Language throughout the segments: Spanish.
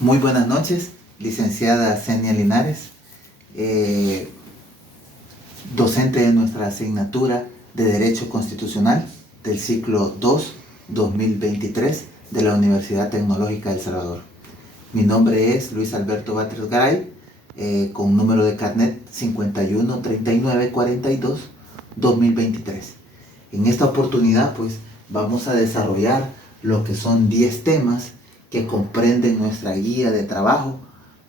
Muy buenas noches, licenciada Zenia Linares, docente de nuestra asignatura de Derecho Constitucional del ciclo 2, 2023 de la Universidad Tecnológica de El Salvador. Mi nombre es Luis Alberto Batres Garay, con número de carnet 513942-2023. En esta oportunidad, pues, vamos a desarrollar lo que son 10 temas que comprenden nuestra guía de trabajo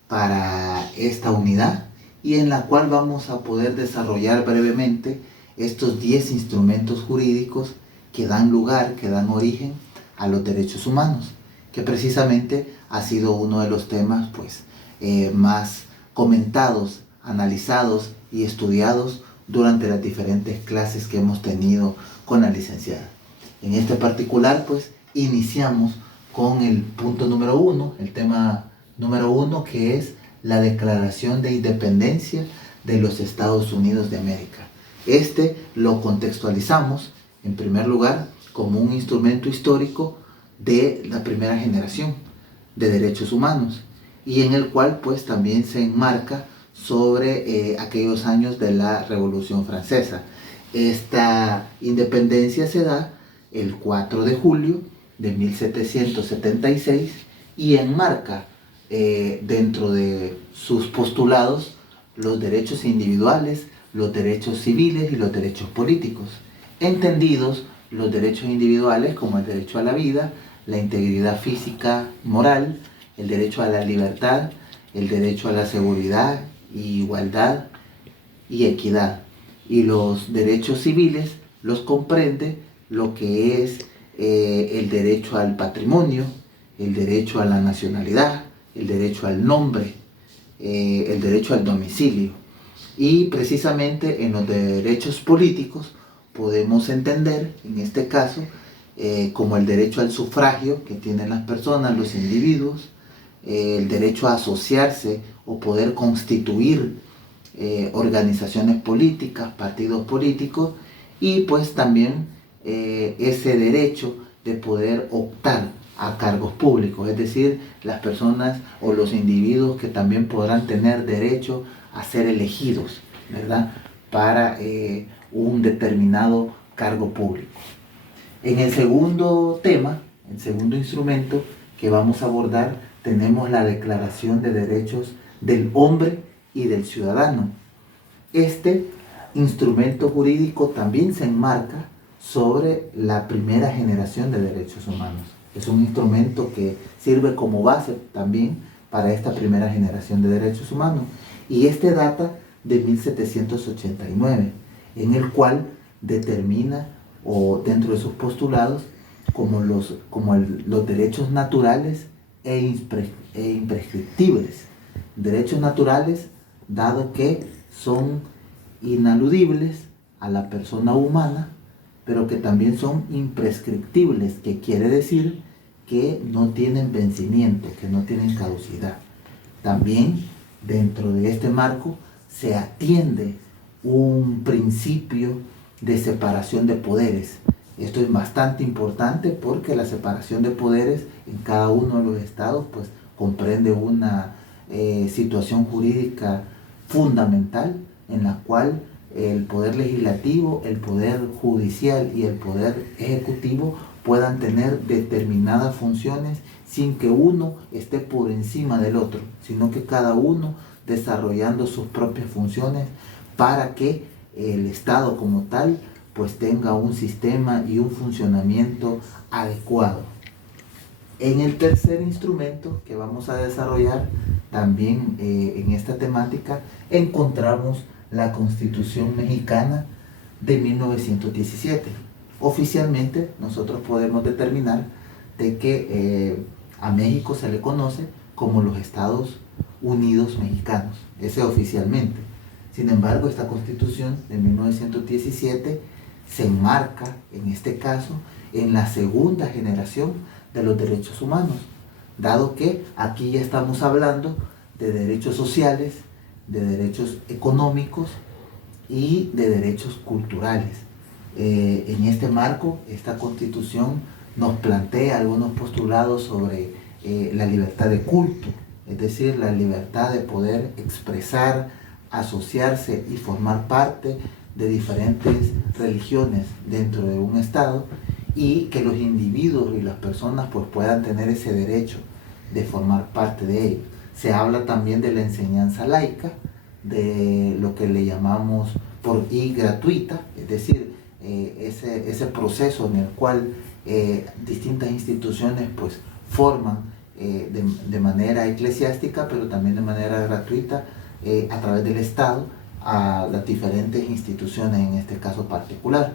para esta unidad y en la cual vamos a poder desarrollar brevemente estos 10 instrumentos jurídicos que dan lugar, que dan origen a los derechos humanos, que precisamente ha sido uno de los temas más comentados, analizados y estudiados durante las diferentes clases que hemos tenido con la licenciada. En este particular, pues, iniciamos con el punto número 1, el tema número 1, que es la Declaración de Independencia de los Estados Unidos de América. Este lo contextualizamos, en primer lugar, como un instrumento histórico de la primera generación de derechos humanos y en el cual, pues, también se enmarca sobre aquellos años de la Revolución Francesa. Esta independencia se da el 4 de julio de 1776 y enmarca dentro de sus postulados los derechos individuales, los derechos civiles y los derechos políticos, entendidos los derechos individuales como el derecho a la vida, la integridad física y moral, el derecho a la libertad, el derecho a la seguridad, igualdad y equidad. Y los derechos civiles los comprende lo que es el derecho al patrimonio, el derecho a la nacionalidad, el derecho al nombre, el derecho al domicilio. Y precisamente en los derechos políticos podemos entender, en este caso, como el derecho al sufragio que tienen las personas, los individuos, el derecho a asociarse o poder constituir organizaciones políticas, partidos políticos, y pues también ese derecho de poder optar a cargos públicos, es decir, las personas o los individuos que también podrán tener derecho a ser elegidos, ¿verdad?, para un determinado cargo público. En el segundo tema, el segundo instrumento que vamos a abordar, tenemos la Declaración de Derechos del Hombre y del Ciudadano. Este instrumento jurídico también se enmarca sobre la primera generación de derechos humanos. Es un instrumento que sirve como base también para esta primera generación de derechos humanos. Y este data de 1789, en el cual determina, o dentro de sus postulados, como los derechos naturales e imprescriptibles. Derechos naturales, dado que son inaludibles a la persona humana, pero que también son imprescriptibles, que quiere decir que no tienen vencimiento, que no tienen caducidad. También dentro de este marco se atiende un principio de separación de poderes. Esto es bastante importante porque la separación de poderes en cada uno de los estados pues comprende una situación jurídica fundamental en la cual el poder legislativo, el poder judicial y el poder ejecutivo puedan tener determinadas funciones sin que uno esté por encima del otro, sino que cada uno desarrollando sus propias funciones para que el Estado como tal pues tenga un sistema y un funcionamiento adecuado. En el tercer instrumento que vamos a desarrollar también en esta temática encontramos la Constitución Mexicana de 1917. Oficialmente nosotros podemos determinar de que a México se le conoce como los Estados Unidos Mexicanos, ese oficialmente. Sin embargo, esta Constitución de 1917 se enmarca, en este caso, en la segunda generación de los derechos humanos, dado que aquí ya estamos hablando de derechos sociales, de derechos económicos y de derechos culturales. En este marco, esta Constitución nos plantea algunos postulados sobre la libertad de culto, es decir, la libertad de poder expresar, asociarse y formar parte de diferentes religiones dentro de un Estado, y que los individuos y las personas pues puedan tener ese derecho de formar parte de ello. Se habla también de la enseñanza laica, de lo que le llamamos y gratuita, es decir, ese proceso en el cual distintas instituciones pues forman de manera eclesiástica, pero también de manera gratuita a través del Estado a las diferentes instituciones en este caso particular.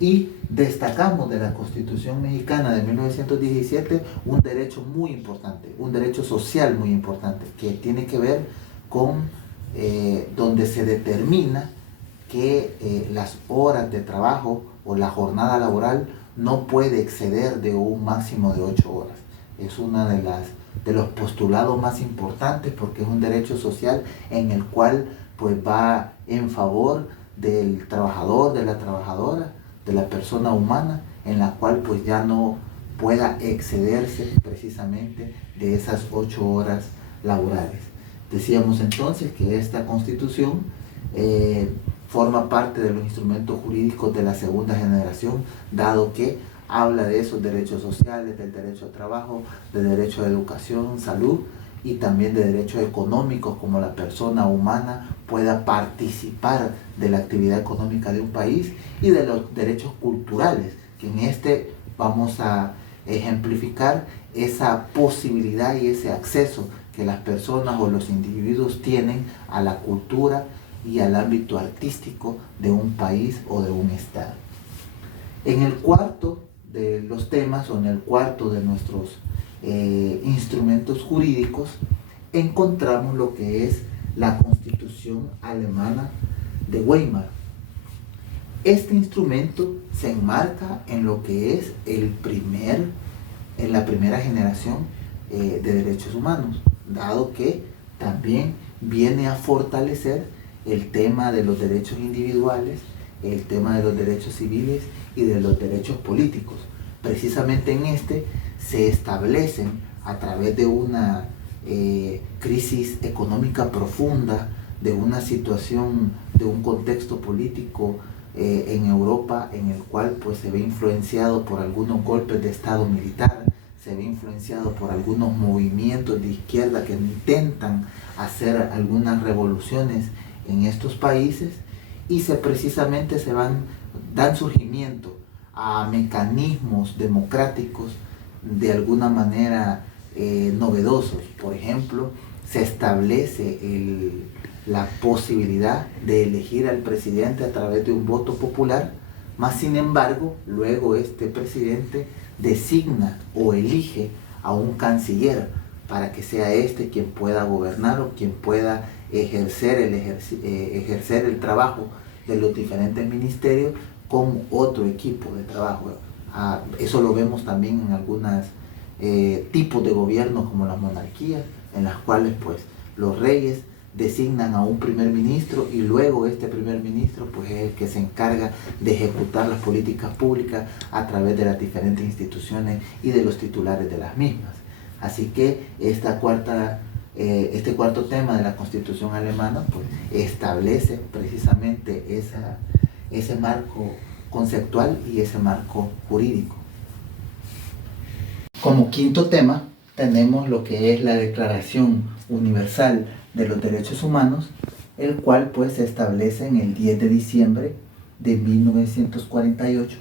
Y destacamos de la Constitución Mexicana de 1917 un derecho muy importante, un derecho social muy importante, que tiene que ver con donde se determina que las horas de trabajo o la jornada laboral no puede exceder de un máximo de 8 horas. Es uno de los postulados más importantes, porque es un derecho social en el cual pues va en favor del trabajador, de la trabajadora, de la persona humana, en la cual pues ya no pueda excederse precisamente de esas 8 horas laborales. Decíamos entonces que esta Constitución forma parte de los instrumentos jurídicos de la segunda generación, dado que habla de esos derechos sociales, del derecho al trabajo, del derecho a educación, salud, y también de derechos económicos, como la persona humana pueda participar de la actividad económica de un país, y de los derechos culturales, que en este vamos a ejemplificar esa posibilidad y ese acceso que las personas o los individuos tienen a la cultura y al ámbito artístico de un país o de un estado. En el cuarto de los temas, o en el cuarto de nuestros instrumentos jurídicos, encontramos lo que es la Constitución alemana de Weimar. Este instrumento se enmarca en lo que es en la primera generación de derechos humanos, dado que también viene a fortalecer el tema de los derechos individuales, el tema de los derechos civiles y de los derechos políticos. Precisamente en este se establecen, a través de una crisis económica profunda, de una situación, de un contexto político en Europa, en el cual pues se ve influenciado por algunos golpes de estado militar, se ve influenciado por algunos movimientos de izquierda que intentan hacer algunas revoluciones en estos países, y precisamente dan surgimiento a mecanismos democráticos de alguna manera novedosos. Por ejemplo, se establece la posibilidad de elegir al presidente a través de un voto popular, más sin embargo, luego este presidente designa o elige a un canciller para que sea este quien pueda gobernar o quien pueda ejercer el trabajo de los diferentes ministerios con otro equipo de trabajo. Eso lo vemos también en algunos tipos de gobierno, como las monarquías, en las cuales pues los reyes designan a un primer ministro, y luego este primer ministro pues es el que se encarga de ejecutar las políticas públicas a través de las diferentes instituciones y de los titulares de las mismas. Así que este cuarto tema de la Constitución alemana pues establece precisamente ese marco conceptual y ese marco jurídico. Como quinto tema tenemos lo que es la Declaración Universal de los Derechos Humanos, el cual pues se establece en el 10 de diciembre de 1948,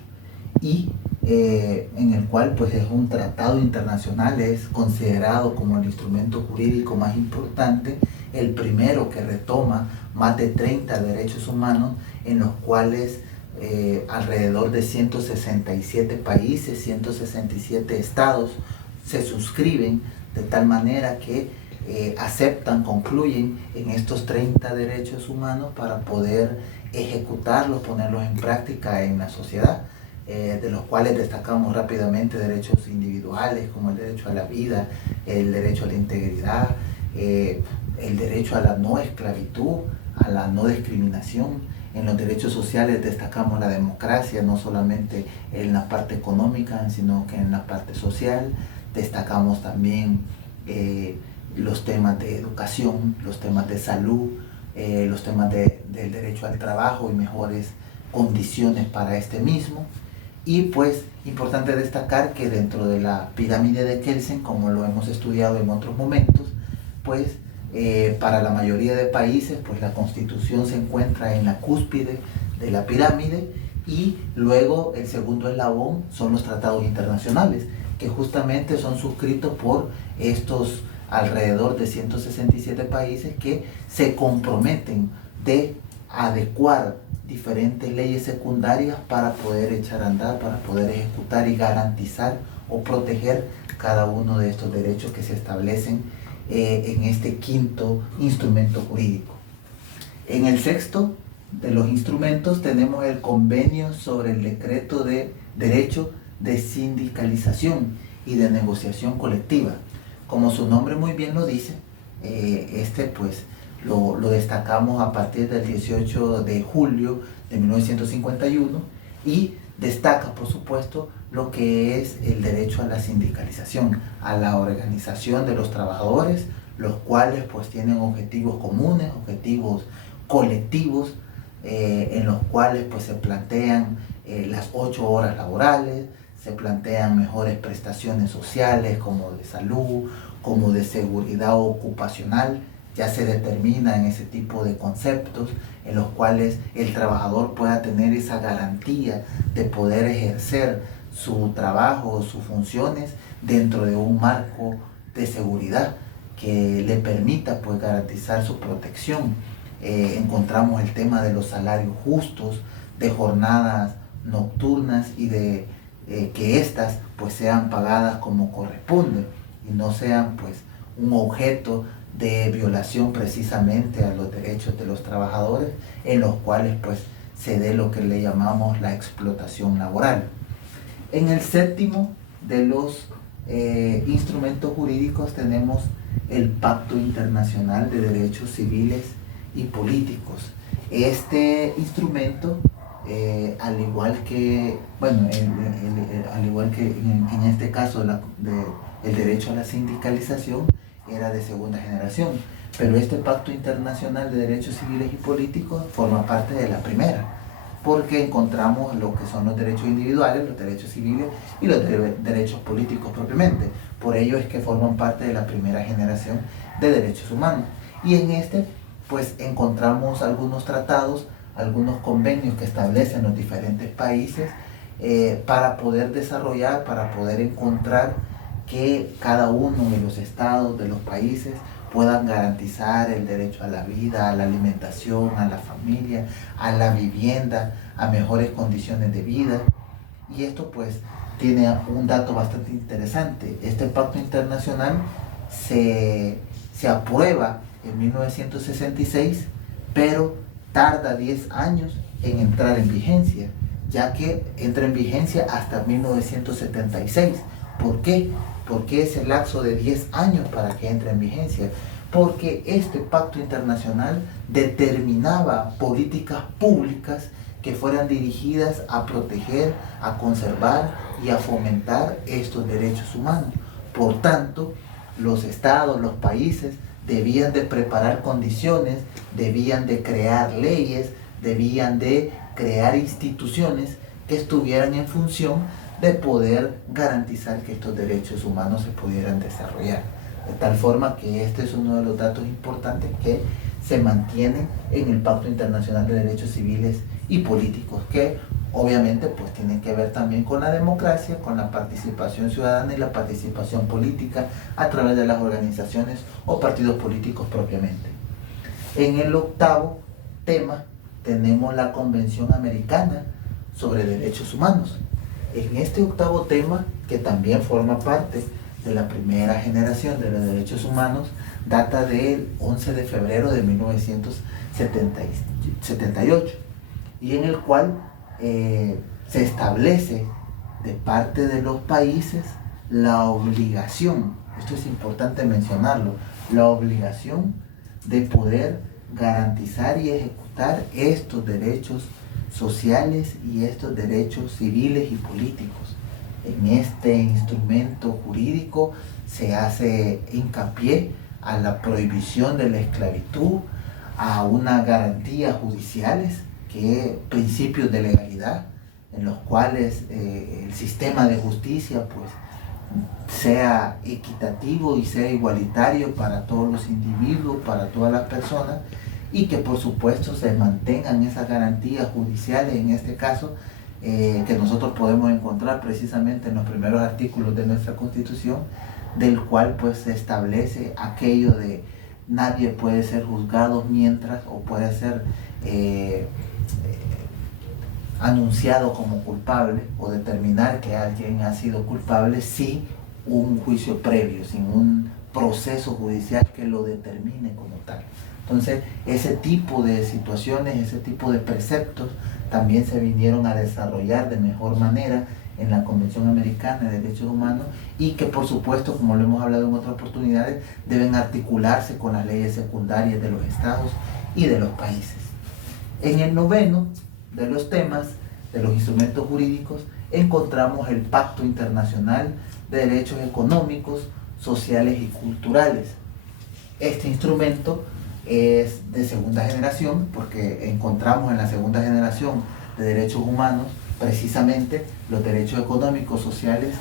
y en el cual pues es un tratado internacional, es considerado como el instrumento jurídico más importante, el primero que retoma más de 30 derechos humanos, en los cuales alrededor de 167 países, 167 estados se suscriben, de tal manera que aceptan, concluyen en estos 30 derechos humanos para poder ejecutarlos, ponerlos en práctica en la sociedad, de los cuales destacamos rápidamente derechos individuales como el derecho a la vida, el derecho a la integridad, el derecho a la no esclavitud, a la no discriminación. En los derechos sociales destacamos la democracia, no solamente en la parte económica, sino que en la parte social. destacamos también los temas de educación, los temas de salud, los temas del derecho al trabajo y mejores condiciones para este mismo. Y pues importante destacar que dentro de la pirámide de Kelsen, como lo hemos estudiado en otros momentos, pues para la mayoría de países pues la Constitución se encuentra en la cúspide de la pirámide, y luego el segundo eslabón son los tratados internacionales, que justamente son suscritos por estos alrededor de 167 países que se comprometen de adecuar diferentes leyes secundarias para poder echar a andar, para poder ejecutar y garantizar o proteger cada uno de estos derechos que se establecen en este quinto instrumento jurídico. En el sexto de los instrumentos tenemos el convenio sobre el decreto de derecho de sindicalización y de negociación colectiva. Como su nombre muy bien lo dice, pues lo destacamos a partir del 18 de julio de 1951 y destaca, por supuesto, lo que es el derecho a la sindicalización, a la organización de los trabajadores, los cuales pues tienen objetivos comunes, objetivos colectivos, en los cuales pues se plantean las 8 horas laborales, se plantean mejores prestaciones sociales como de salud, como de seguridad ocupacional. Ya se determinan ese tipo de conceptos en los cuales el trabajador pueda tener esa garantía de poder ejercer su trabajo o sus funciones dentro de un marco de seguridad que le permita pues garantizar su protección. Encontramos el tema de los salarios justos, de jornadas nocturnas y de que éstas pues sean pagadas como corresponde y no sean pues un objeto de violación precisamente a los derechos de los trabajadores, en los cuales pues se dé lo que le llamamos la explotación laboral. En el séptimo de los instrumentos jurídicos tenemos el Pacto Internacional de Derechos Civiles y Políticos. Este instrumento, al igual que, bueno, al igual que en este caso el derecho a la sindicalización, era de segunda generación, pero este Pacto Internacional de Derechos Civiles y Políticos forma parte de la primera, porque encontramos lo que son los derechos individuales, los derechos civiles y los derechos políticos propiamente. Por ello es que forman parte de la primera generación de derechos humanos. Y en este pues encontramos algunos tratados, algunos convenios que establecen los diferentes países para poder desarrollar, para poder encontrar que cada uno de los estados, de los países, puedan garantizar el derecho a la vida, a la alimentación, a la familia, a la vivienda, a mejores condiciones de vida. Y esto pues tiene un dato bastante interesante. Este pacto internacional se aprueba en 1966, pero tarda 10 años en entrar en vigencia, ya que entra en vigencia hasta 1976. ¿Por qué? Porque ese lapso de 10 años para que entre en vigencia, porque este pacto internacional determinaba políticas públicas que fueran dirigidas a proteger, a conservar y a fomentar estos derechos humanos. Por tanto, los estados, los países debían de preparar condiciones, debían de crear leyes, debían de crear instituciones que estuvieran en función de poder garantizar que estos derechos humanos se pudieran desarrollar. De tal forma que este es uno de los datos importantes que se mantienen en el Pacto Internacional de Derechos Civiles y Políticos, que obviamente pues tienen que ver también con la democracia, con la participación ciudadana y la participación política a través de las organizaciones o partidos políticos propiamente. En el octavo tema tenemos la Convención Americana sobre Derechos Humanos. En este octavo tema, que también forma parte de la primera generación de los derechos humanos, data del 11 de febrero de 1978, y en el cual se establece de parte de los países la obligación, esto es importante mencionarlo, la obligación de poder garantizar y ejecutar estos derechos sociales y estos derechos civiles y políticos. En este instrumento jurídico se hace hincapié a la prohibición de la esclavitud, a una garantía judiciales, que principios de legalidad, en los cuales el sistema de justicia pues sea equitativo y sea igualitario para todos los individuos, para todas las personas, y que por supuesto se mantengan esas garantías judiciales, en este caso, que nosotros podemos encontrar precisamente en los primeros artículos de nuestra Constitución, del cual pues se establece aquello de nadie puede ser juzgado mientras, o puede ser anunciado como culpable o determinar que alguien ha sido culpable sin un juicio previo, sin un proceso judicial que lo determine como tal. Entonces, ese tipo de situaciones, ese tipo de preceptos también se vinieron a desarrollar de mejor manera en la Convención Americana de Derechos Humanos, y que por supuesto, como lo hemos hablado en otras oportunidades, deben articularse con las leyes secundarias de los estados y de los países. En el noveno de los temas de los instrumentos jurídicos encontramos el Pacto Internacional de Derechos Económicos, Sociales y Culturales. Este instrumento es de segunda generación, porque encontramos en la segunda generación de derechos humanos precisamente los derechos económicos, sociales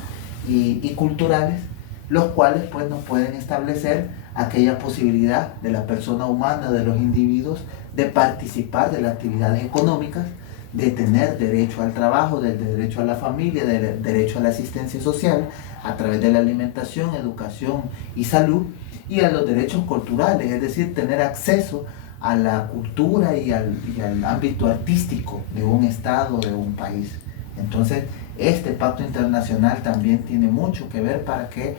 y culturales, los cuales pues nos pueden establecer aquella posibilidad de la persona humana, de los individuos, de participar de las actividades económicas, de tener derecho al trabajo, del derecho a la familia, del derecho a la asistencia social a través de la alimentación, educación y salud, y a los derechos culturales, es decir, tener acceso a la cultura y al ámbito artístico de un estado, de un país. Entonces, este pacto internacional también tiene mucho que ver para que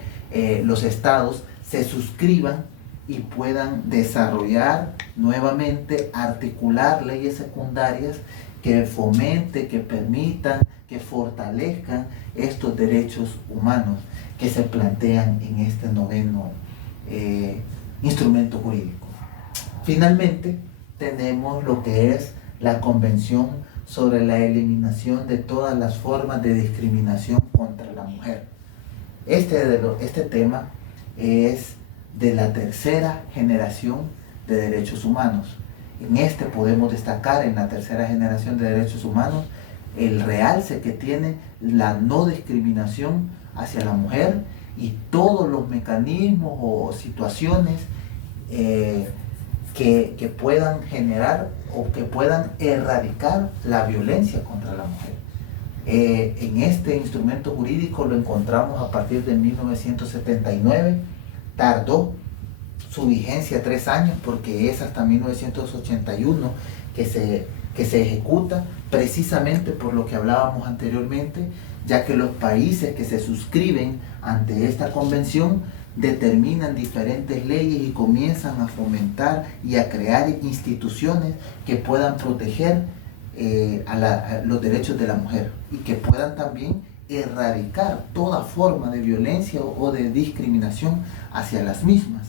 los estados se suscriban y puedan desarrollar nuevamente, articular leyes secundarias que fomenten, que permitan, que fortalezcan estos derechos humanos que se plantean en este noveno instrumento jurídico. Finalmente, tenemos lo que es la Convención sobre la eliminación de todas las formas de discriminación contra la mujer. Este tema es de la tercera generación de derechos humanos. En este podemos destacar, en la tercera generación de derechos humanos, el realce que tiene la no discriminación hacia la mujer y todos los mecanismos o situaciones que puedan generar o que puedan erradicar la violencia contra la mujer. En este instrumento jurídico lo encontramos a partir de 1979, tardó su vigencia 3 años porque es hasta 1981 que se ejecuta, precisamente por lo que hablábamos anteriormente, ya que los países que se suscriben ante esta convención determinan diferentes leyes y comienzan a fomentar y a crear instituciones que puedan proteger los derechos de la mujer y que puedan también erradicar toda forma de violencia o de discriminación hacia las mismas.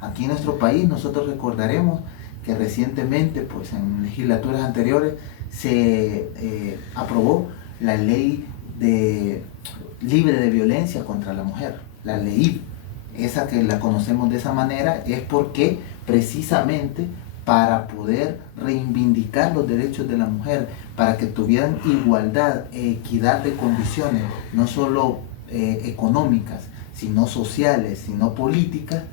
Aquí en nuestro país nosotros recordaremos que recientemente, pues en legislaturas anteriores, se aprobó la ley libre de violencia contra la mujer, la ley. Esa que la conocemos de esa manera es porque precisamente para poder reivindicar los derechos de la mujer, para que tuvieran igualdad e equidad de condiciones, no solo económicas, sino sociales, sino políticas,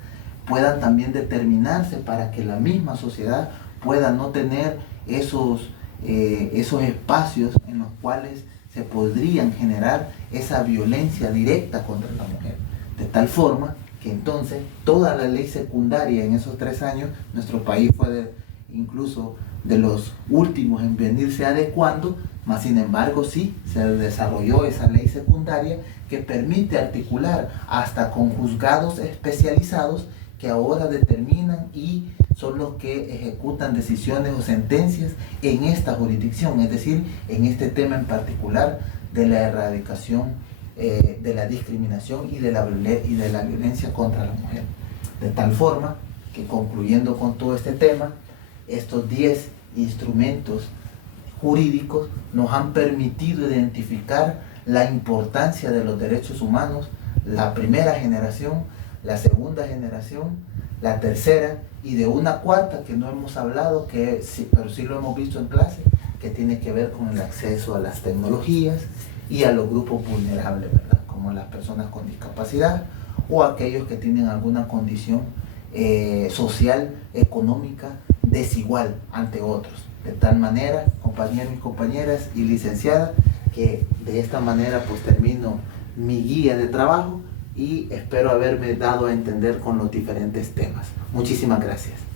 puedan también determinarse para que la misma sociedad pueda no tener esos espacios en los cuales se podrían generar esa violencia directa contra la mujer. De tal forma que entonces toda la ley secundaria en esos 3 años, nuestro país fue incluso de los últimos en venirse adecuando, mas sin embargo sí se desarrolló esa ley secundaria que permite articular hasta con juzgados especializados que ahora determinan y son los que ejecutan decisiones o sentencias en esta jurisdicción, es decir, en este tema en particular de la erradicación de la discriminación y de la violencia contra la mujer. De tal forma que, concluyendo con todo este tema, estos 10 instrumentos jurídicos nos han permitido identificar la importancia de los derechos humanos, la primera generación, la segunda generación, la tercera y de una cuarta que no hemos hablado, que sí, pero sí lo hemos visto en clase, que tiene que ver con el acceso a las tecnologías y a los grupos vulnerables, ¿verdad? Como las personas con discapacidad o aquellos que tienen alguna condición social, económica, desigual ante otros. De tal manera, compañeros y compañeras y licenciadas, que de esta manera pues termino mi guía de trabajo y espero haberme dado a entender con los diferentes temas. Muchísimas gracias.